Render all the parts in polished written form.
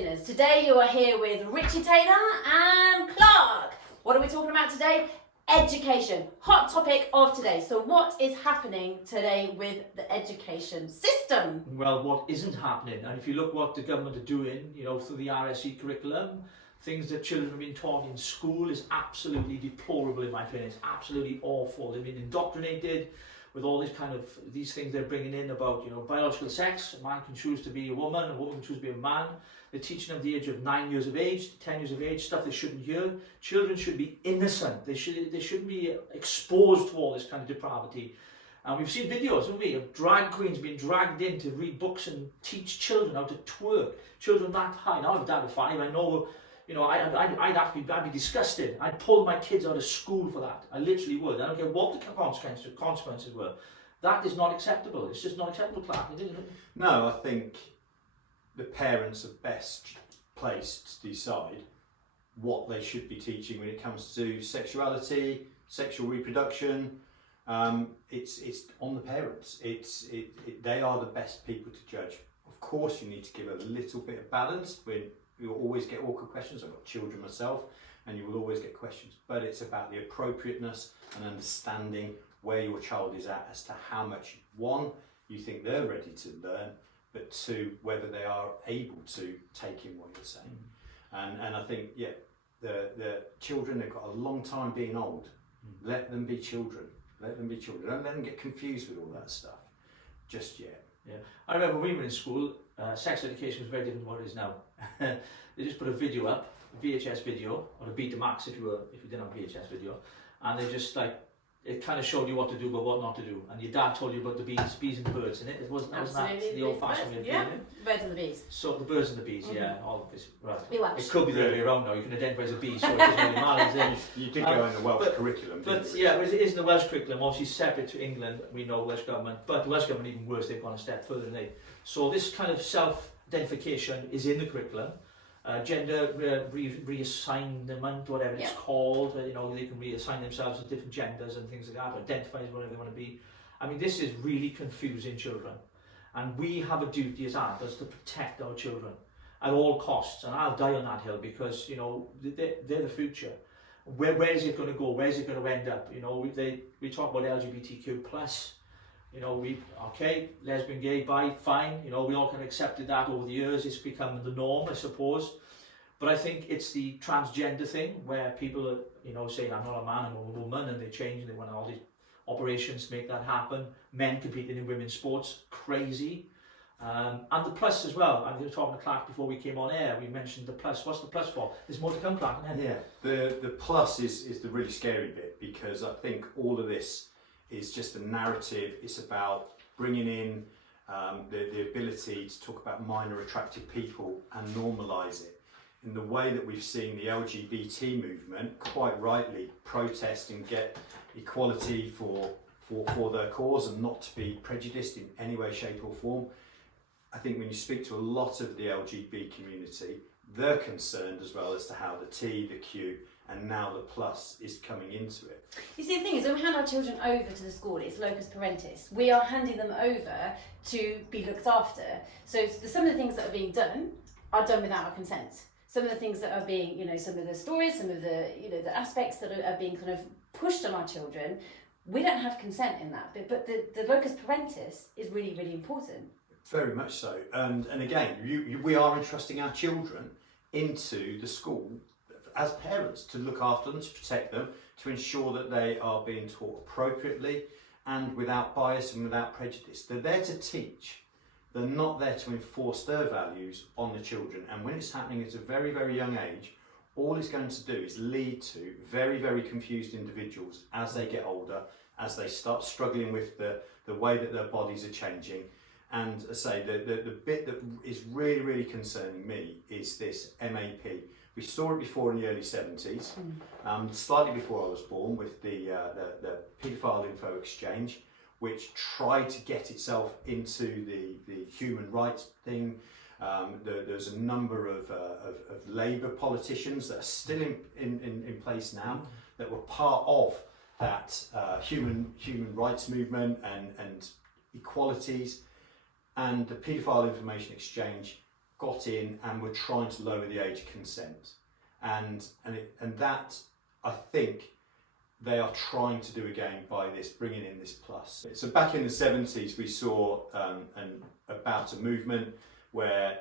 Sinners. Today you are here with Richie Taylor and Clark. What are we talking about today? Education. Hot topic of today. So what is happening today with the education system? Well, what isn't happening, and if you look what the government are doing, through the RSE curriculum, things that children have been taught in school is absolutely deplorable in my opinion. It's absolutely awful. They've been indoctrinated with all these things they're bringing in about, biological sex. A man can choose to be a woman can choose to be a man. They're teaching them at the age of 9 years of age, 10 years of age, stuff they shouldn't hear. Children should be innocent. They shouldn't be exposed to all this kind of depravity. And we've seen videos, haven't we, of drag queens being dragged in to read books and teach children how to twerk. Children that high. Now I'm a dad of 5, I know, I'd be disgusted. I'd pull my kids out of school for that. I literally would. I don't care what the consequences were. That is not acceptable. It's just not acceptable, Clark. No, I think the parents are best placed to decide what they should be teaching when it comes to sexuality, sexual reproduction. It's on the parents. They are the best people to judge. Of course, you need to give a little bit of balance. You'll always get awkward questions. I've got children myself, and you will always get questions. But it's about the appropriateness and understanding where your child is at as to how much, one, you think they're ready to learn, but two, whether they are able to take in what you're saying. And I think, the children, they've got a long time being old. Let them be children. Let them be children. Don't let them get confused with all that stuff just yet. Yeah, I remember when we were in school, sex education was very different from what it is now. They just put a video up, a VHS video, or a Betamax if you didn't have VHS video, and they just it kind of showed you what to do but what not to do. And your dad told you about the bees and the birds in it. It wasn't that the old-fashioned way of doing it? Birds and the bees. So the birds and the bees, all of this. Right. Welsh. It could be the other way around now. You can identify as a bee, so it doesn't really matter. You did go in the Welsh curriculum, but it is in the Welsh curriculum, obviously separate to England. We know Welsh government, but the Welsh government even worse. They've gone a step further than they. So this kind of self-identification is in the curriculum. Gender reassignment, whatever it's called, they can reassign themselves as different genders and things like that, identify as whatever they want to be. I mean, this is really confusing children, and we have a duty as adults to protect our children at all costs, and I'll die on that hill because, they're the future. Where is it going to go? Where is it going to end up? We talk about LGBTQ+. Lesbian, gay, bi, fine. We all kind of accepted that over the years. It's become the norm, I suppose. But I think it's the transgender thing where people are, saying I'm not a man, I'm a woman, and they change and they want all these operations to make that happen. Men competing in women's sports, crazy. And the plus as well. I was talking to Clark before we came on air. We mentioned the plus. What's the plus for? There's more to come, Clark. Yeah, the plus is the really scary bit, because I think all of this is just a narrative. It's about bringing in the ability to talk about minor attractive people and normalise it in the way that we've seen the LGBT movement quite rightly protest and get equality for their cause and not to be prejudiced in any way, shape or form. I think when you speak to a lot of the LGBT community, they're concerned as well as to how the T, the Q and now the plus is coming into it. You see, the thing is, when we hand our children over to the school, it's locus parentis. We are handing them over to be looked after. So some of the things that are being done are done without our consent. Some of the things that are being, some of the stories, some of the, the aspects that are being kind of pushed on our children, we don't have consent in that. But the locus parentis is really, really important. Very much so. And again, we are entrusting our children into the school as parents to look after them, to protect them, to ensure that they are being taught appropriately and without bias and without prejudice. They're there to teach. They're not there to enforce their values on the children. And when it's happening at a very, very young age, all it's going to do is lead to very, very confused individuals as they get older, as they start struggling with the way that their bodies are changing. And I say, the bit that is really, really concerning me is this MAP. We saw it before in the early 70s, slightly before I was born, with the paedophile info exchange, which tried to get itself into the human rights thing. There's a number of Labour politicians that are still in place now that were part of that human rights movement and equalities. And the paedophile information exchange got in and were trying to lower the age of consent, and that, I think, they are trying to do again by bringing in this plus. So back in the 70s, we saw about a movement where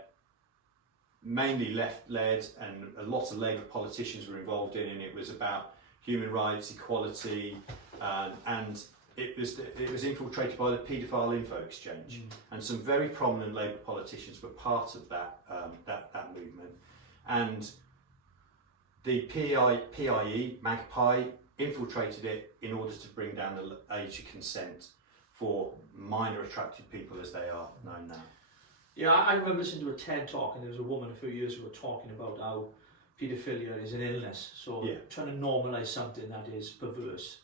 mainly left-led, and a lot of Labour politicians were involved in, and it was about human rights, equality, and it was infiltrated by the paedophile info exchange, and some very prominent Labour politicians were part of that movement, and the PIE Magpie infiltrated it in order to bring down the age of consent for minor attracted people, as they are known now. Yeah, I remember listening to a TED talk, and there was a woman a few years ago talking about how paedophilia is an illness, so trying to normalise something that is perverse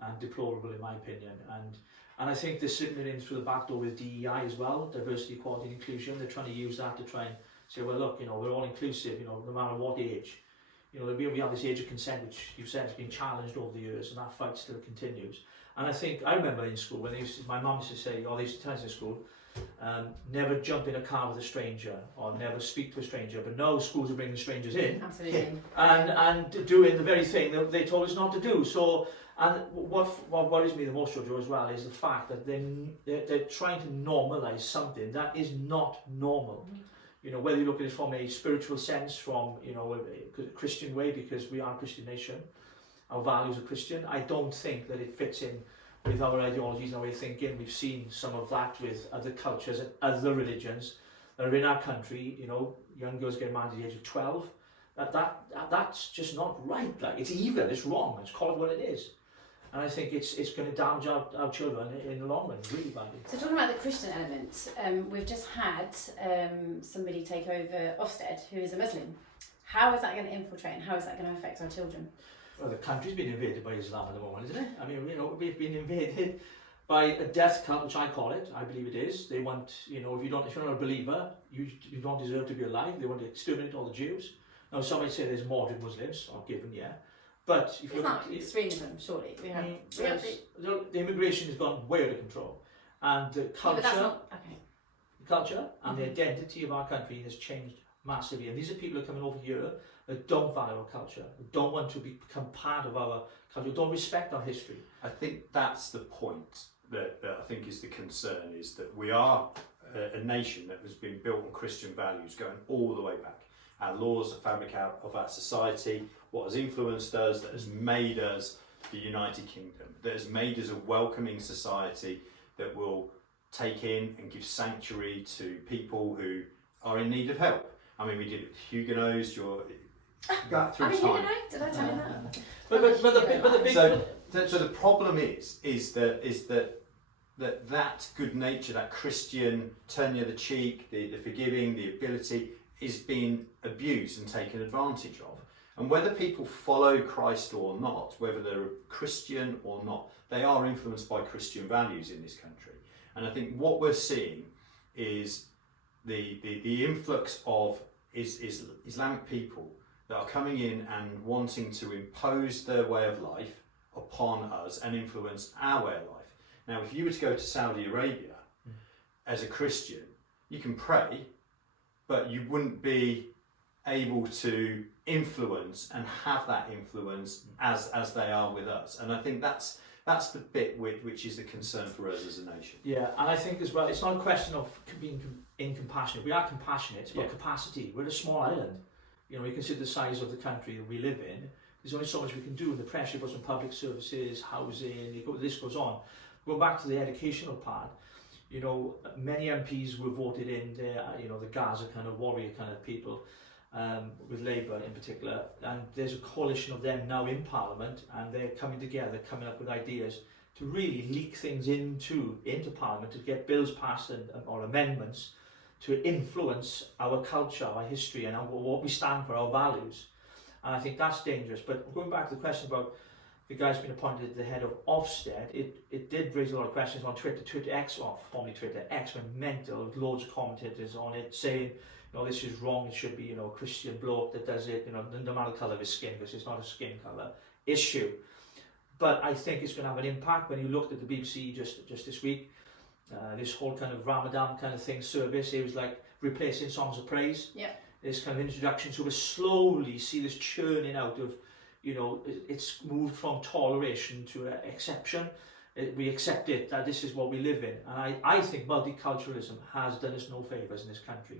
and deplorable, in my opinion, and I think they're slipping it in through the back door with DEI as well, diversity, equality and inclusion. They're trying to use that to try and say, well look, we're all inclusive, no matter what age. We have this age of consent, which you've said has been challenged over the years, and that fight still continues. And I remember in school when my mum used to say, or they used to tell us in school, never jump in a car with a stranger, or never speak to a stranger. But no, schools are bringing strangers in, absolutely, and doing the very thing that they told us not to do. So, and what worries me the most, Jojo, as well, is the fact that they're trying to normalise something that is not normal. Whether you look at it from a spiritual sense, from a Christian way, because we are a Christian nation, our values are Christian. I don't think that it fits in with our ideologies and our way of thinking. We've seen some of that with other cultures and other religions that are in our country. Young girls get married at the age of 12. That's just not right. Like, it's evil, it's wrong. Let's call it what it is. And I think it's going to damage our children in the long run, really badly. So talking about the Christian element, we've just had somebody take over Ofsted, who is a Muslim. How is that going to infiltrate, and how is that going to affect our children? Well, the country's been invaded by Islam at the moment, isn't it? I mean, we've been invaded by a death cult, which I call it. I believe it is. They want, if you're not a believer, you don't deserve to be alive. They want to exterminate all the Jews. Now, some might say there's moderate Muslims, or given, but if it's not extremism, surely. The immigration has gone way out of control, and the culture, and the identity of our country has changed massively. And these are people who are coming over here that don't value our culture, who don't want to become part of our culture, who don't respect our history. I think that's the point that I think is the concern, is that we are a nation that has been built on Christian values going all the way back. Our laws, the fabric of our society, what has influenced us, that has made us the United Kingdom, that has made us a welcoming society that will take in and give sanctuary to people who are in need of help. I mean, we did it with Huguenots. Got through time. Did I tell you that? But the big so the problem is that good nature, that Christian turn the other cheek, the forgiving, the ability, is being abused and taken advantage of. And whether people follow Christ or not, whether they're Christian or not, they are influenced by Christian values in this country. And I think what we're seeing is the influx of Islamic people that are coming in and wanting to impose their way of life upon us and influence our way of life. Now, if you were to go to Saudi Arabia as a Christian, you can pray, but you wouldn't be able to influence and have that influence as they are with us. And I think that's the bit which is the concern for us as a nation. Yeah, and I think as well, it's not a question of being incompassionate. We are compassionate, it's about capacity. We're a small island. You consider the size of the country that we live in. There's only so much we can do. The pressure goes on public services, housing, the list goes on. Going back to the educational part, many MPs were voted in there, the Gaza kind of warrior kind of people, with Labour in particular, and there's a coalition of them now in Parliament, and they're coming together, coming up with ideas to really leak things into Parliament to get bills passed or amendments to influence our culture, our history, and what we stand for, our values. And I think that's dangerous. But going back to the question about the guy's been appointed at the head of Ofsted, it did raise a lot of questions on Twitter X, or formerly Twitter X, went mental, with loads of commentators on it saying, this is wrong, it should be, a Christian bloke that does it, no matter the colour of his skin, because it's not a skin colour issue. But I think it's going to have an impact. When you looked at the BBC just this week, this whole kind of Ramadan kind of thing service, it was like replacing songs of praise. Yeah. This kind of introduction, so we slowly see this churning out of, you know, it's moved from toleration to exception. We accept it, that this is what we live in. And I think multiculturalism has done us no favours in this country.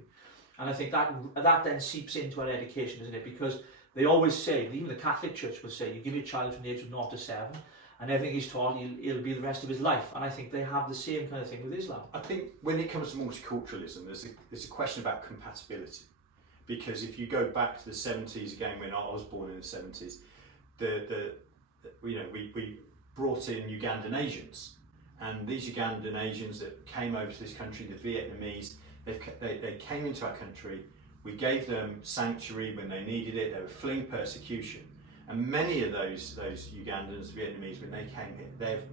And I think that then seeps into our education, doesn't it? Because they always say, even the Catholic Church will say, you give your child from the age of 0 to 7, and everything he's taught, he'll be the rest of his life. And I think they have the same kind of thing with Islam. I think when it comes to multiculturalism, there's a question about compatibility. Because if you go back to the 70s, again, when I was born in the 70s, we brought in Ugandan Asians, and these Ugandan Asians that came over to this country, the Vietnamese, they came into our country. We gave them sanctuary when they needed it. They were fleeing persecution, and many of those Ugandans, Vietnamese, when they came here, they've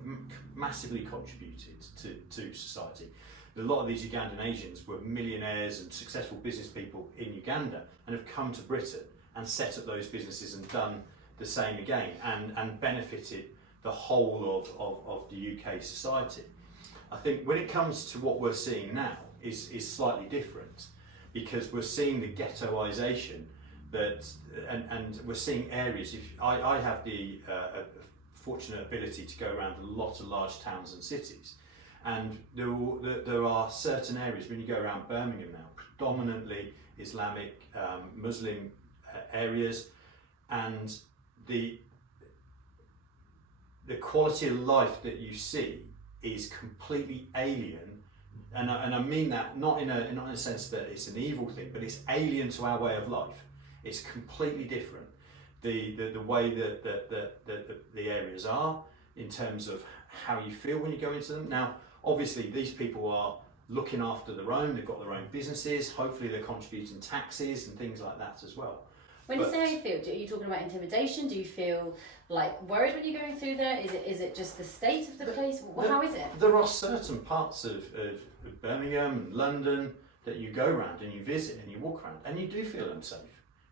massively contributed to society. A lot of these Ugandan Asians were millionaires and successful business people in Uganda and have come to Britain and set up those businesses and done the same again and benefited the whole of the UK society. I think when it comes to what we're seeing now is slightly different, because we're seeing the ghettoisation and we're seeing areas. I have the fortunate ability to go around a lot of large towns and cities, and there are certain areas when you go around Birmingham now, predominantly Islamic Muslim areas, and the quality of life that you see is completely alien, and I mean that not in a sense that it's an evil thing, but it's alien to our way of life. It's completely different. The way that the areas are in terms of how you feel when you go into them. Now, obviously, these people are looking after their own. They've got their own businesses. Hopefully, they're contributing taxes and things like that as well. When you say how you feel, are you talking about intimidation? Do you feel like worried when you're going through there? Is it just the state of the place? How is it? There are certain parts of Birmingham and London that you go around and you visit and you walk around and you do feel unsafe.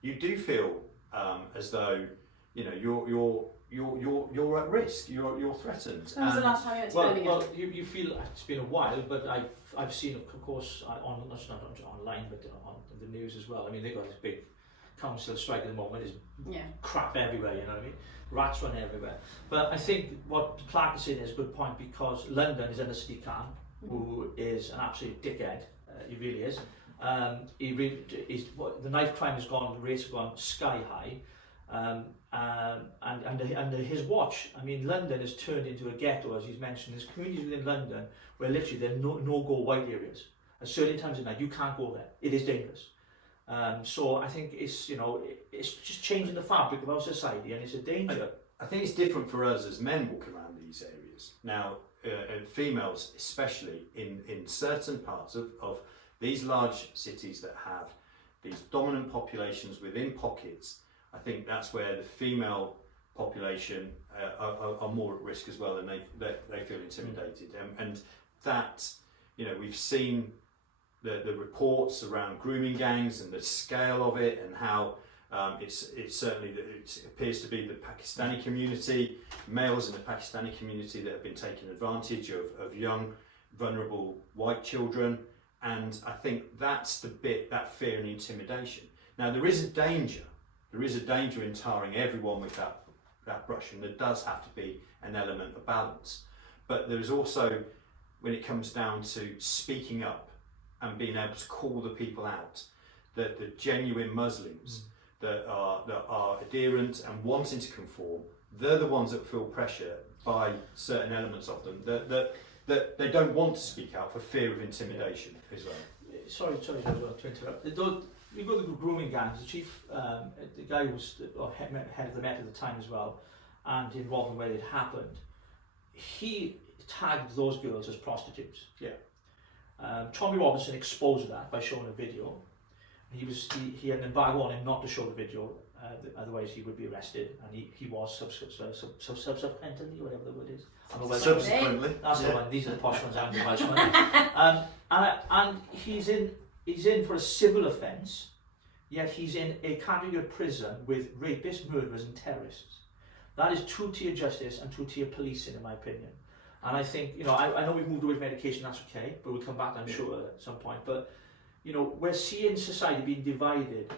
You do feel as though you're at risk. You're threatened. When was the last time you went to Birmingham? Well, you feel it's been a while, but I've seen, of course, not online, but on the news as well. I mean, they've got this big council strike at the moment. There's crap everywhere, you know what I mean? Rats run everywhere. But I think what Clark is saying is a good point, because London is under City Khan, who is an absolute dickhead. He really is. The knife crime has gone, the rates have gone sky high. And under his watch, I mean, London has turned into a ghetto, as he's mentioned. There's communities within London where literally there are no-go white areas. At certain times of night, you can't go there. It is dangerous. So I think it's just changing the fabric of our society, and it's a danger. I think it's different for us as men walking around these areas. Now, females, especially in certain parts of these large cities that have these dominant populations within pockets, I think that's where the female population are more at risk as well, and they feel intimidated. And that, we've seen the reports around grooming gangs and the scale of it, and how it appears to be the Pakistani community, males in the Pakistani community that have been taking advantage of young, vulnerable white children. And I think that's the bit, that fear and intimidation. Now, there is a danger in tarring everyone with that brush, and there does have to be an element of balance. But there is also, when it comes down to speaking up and being able to call the people out, that the genuine Muslims that are adherent and wanting to conform, they're the ones that feel pressure by certain elements of them that they don't want to speak out for fear of intimidation as well. Sorry to interrupt. You go to the grooming gangs, the chief, the guy who was head of the Met at the time as well, and involved in where it happened, he tagged those girls as prostitutes. Yeah. Tommy Robinson exposed that by showing a video. He had an embargo on him not to show the video, otherwise he would be arrested, and he was subsequently, whatever the word is. Subsequently. That's the one. These are the posh ones. I'm the Welsh one. And he's in for a civil offence, yet he's in a category of prison with rapists, murderers, and terrorists. That is two-tier justice and two-tier policing, in my opinion. And I think, I know we've moved away from medication, that's okay, but we'll come back, I'm sure, at some point. But you know, we're seeing society being divided,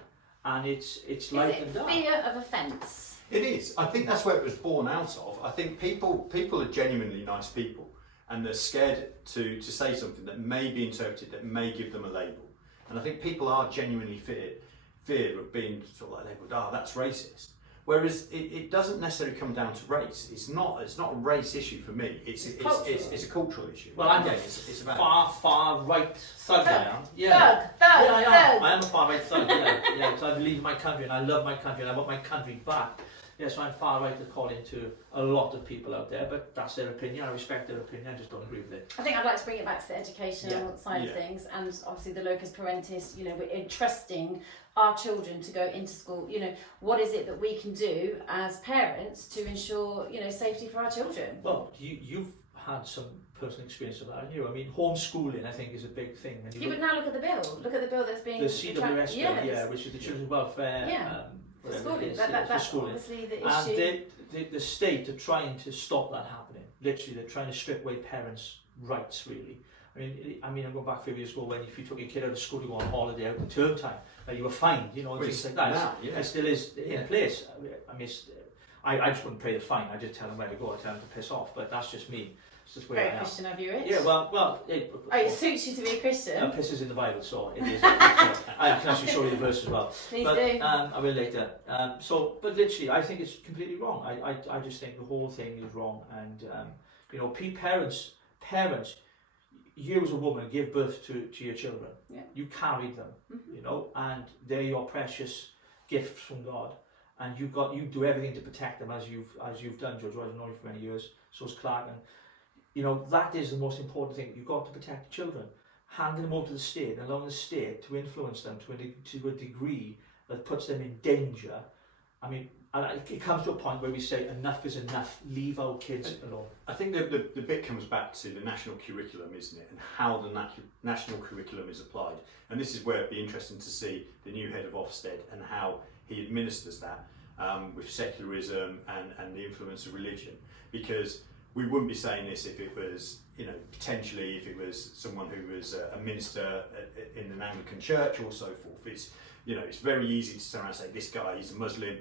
and it's light and dark. Fear of offence? It is. I think that's where it was born out of. I think people are genuinely nice people, and they're scared to say something that may be interpreted, that may give them a label. And I think people are genuinely fear of being sort of like labelled, oh, that's racist. Whereas it doesn't necessarily come down to race. It's not a race issue for me. It's a cultural issue. Well, I'm it's about far right thug. I am. Yeah. I am a far right thug. Yeah, because I believe in my country and I love my country and I want my country back. Yeah, so I'm far right according to a lot of people out there, but that's their opinion. I respect their opinion. I just don't agree with it. I think I'd like to bring it back to the educational side of things, and obviously the locus parentis. You know, we're entrusting our children to go into school. You know, what is it that we can do as parents to ensure, you know, safety for our children? Well, you've had some personal experience of that, haven't you? I mean, homeschooling, I think, is a big thing. And But now look at the bill. Look at the bill that's being... The CWS, which is the Children's Welfare... for schooling. That's schooling. Obviously the issue. And the state are trying to stop that happening. Literally, they're trying to strip away parents' rights, really. I mean, I'm going back a few years ago when if you took your kid out of school to go on holiday out in term time, you were fined, you know, and things like that. Now, it still is in place. I mean, I just wouldn't pay the fine. I just tell them where to go. I tell them to piss off. But that's just me. It's just where Very Christian of you, Rich. Yeah, well. It suits you to be a Christian. Piss is in the Bible, so it is. I can actually show you the verse as well. Please do. I will later. But literally, I think it's completely wrong. I just think the whole thing is wrong. And you know, parents, you as a woman give birth to your children. Yeah. You carried them, you know, and they're your precious gift from God. And you do everything to protect them as you've done, George. I've known you for many years. So is Clark. And you know, that is the most important thing. You've got to protect the children. Handing them over to the state and allowing the state to influence them to a degree that puts them in danger. I mean, it comes to a point where we say enough is enough. Leave our kids alone. I think the bit comes back to the national curriculum, isn't it, and how the national curriculum is applied. And this is where it'd be interesting to see the new head of Ofsted and how he administers that with secularism and the influence of religion, because we wouldn't be saying this if it was, you know, potentially if it was someone who was a minister in an Anglican church or so forth. It's, you know, it's very easy to turn around and say, this guy, he's a Muslim,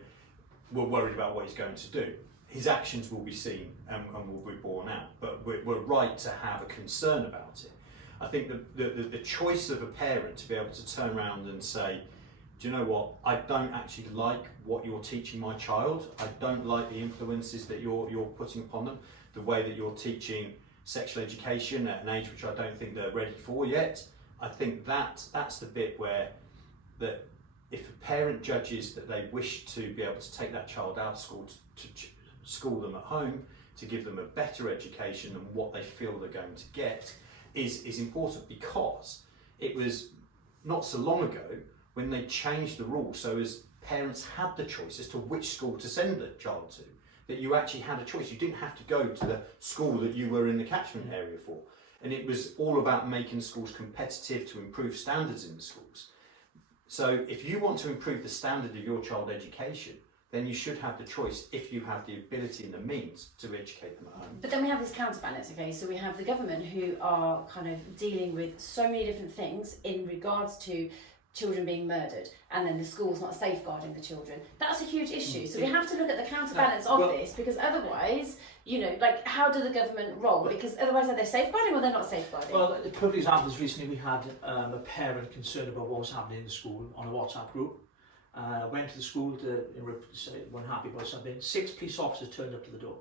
we're worried about what he's going to do. His actions will be seen and will be borne out, but we're right to have a concern about it. I think the choice of a parent to be able to turn around and say, do you know what, I don't actually like what you're teaching my child, I don't like the influences that you're putting upon them, the way that you're teaching sexual education at an age which I don't think they're ready for yet. I think that's the bit where that if a parent judges that they wish to be able to take that child out of school to school them at home, to give them a better education than what they feel they're going to get, is important, because it was not so long ago when they changed the rules so as parents had the choice as to which school to send the child to, that you actually had a choice. You didn't have to go to the school that you were in the catchment area for. And it was all about making schools competitive to improve standards in the schools. So if you want to improve the standard of your child's education, then you should have the choice, if you have the ability and the means, to educate them at home. But then we have this counterbalance, okay? So we have the government who are kind of dealing with so many different things in regards to children being murdered, and then the school's not safeguarding the children. That's a huge issue. So we have to look at the counterbalance of this, because otherwise, you know, like, how do the government roll? Because otherwise, are they safeguarding or they're not safeguarding? Well, the perfect example is recently we had a parent concerned about what was happening in the school on a WhatsApp group. Went to the school to say we're unhappy about something. 6 police officers turned up to the door.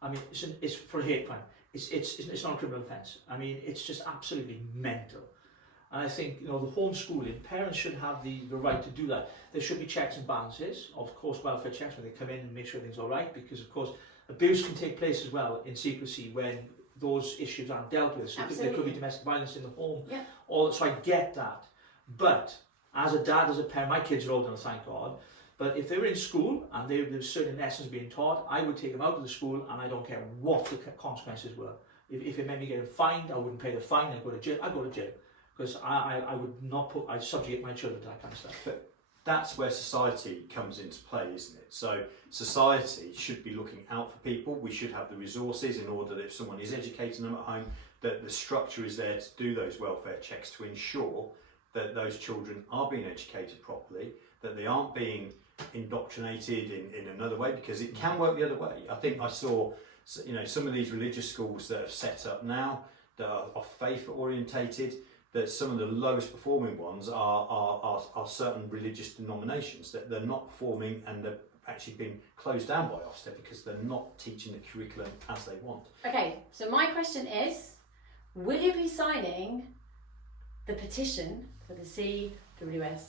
I mean, it's for a hate crime. It's not a criminal offence. I mean, it's just absolutely mental. And I think, you know, the homeschooling, parents should have the right to do that. There should be checks and balances, of course, welfare checks when they come in and make sure everything's all right, because, of course, abuse can take place as well in secrecy when those issues aren't dealt with. So there could be domestic violence in the home. Yeah. So I get that. But as a dad, as a parent, my kids are older now, thank God. But if they were in school and there's certain lessons being taught, I would take them out of the school, and I don't care what the consequences were. If it meant me getting fined, I wouldn't pay the fine. I'd go to jail. I'd go to jail. Because I would not I'd subjugate my children to that kind of stuff. But that's where society comes into play, isn't it? So society should be looking out for people. We should have the resources in order that if someone is educating them at home, that the structure is there to do those welfare checks to ensure that those children are being educated properly, that they aren't being indoctrinated in another way, because it can work the other way. I think I saw, you know, some of these religious schools that have set up now that are faith orientated, that some of the lowest performing ones are certain religious denominations, that they're not performing and they're actually being closed down by Ofsted because they're not teaching the curriculum as they want. Okay, so my question is, will you be signing the petition for the CWS?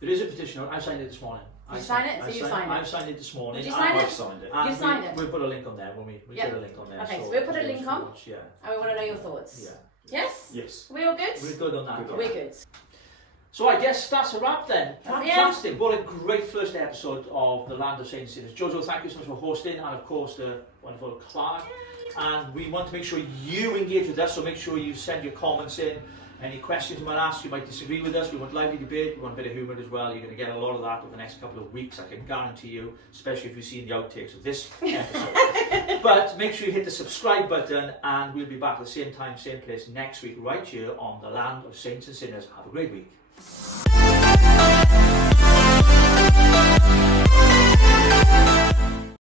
There is a petition. I signed it this morning. Did you sign it? So you signed it? I've signed it this morning. Did you sign it? I've signed it. You signed it? We'll put a link on there when we Yep. put a link on there. Okay, so we'll put a link on. Yeah. And we want to know your thoughts. Yeah. Yes? Yes. We all good? We're good on that. Good on We're good. So I guess that's a wrap then. Yeah. Fantastic. What a great first episode of The Land of Saints and Sinners. Jojo, thank you so much for hosting, and of course the wonderful Clark. And we want to make sure you engage with us, so make sure you send your comments in. Any questions you might ask, you might disagree with us. We want lively debate, we want a bit of humour as well. You're going to get a lot of that over the next couple of weeks, I can guarantee you, especially if you've seen the outtakes of this episode. But make sure you hit the subscribe button, and we'll be back at the same time, same place next week, right here on The Land of Saints and Sinners. Have a great week.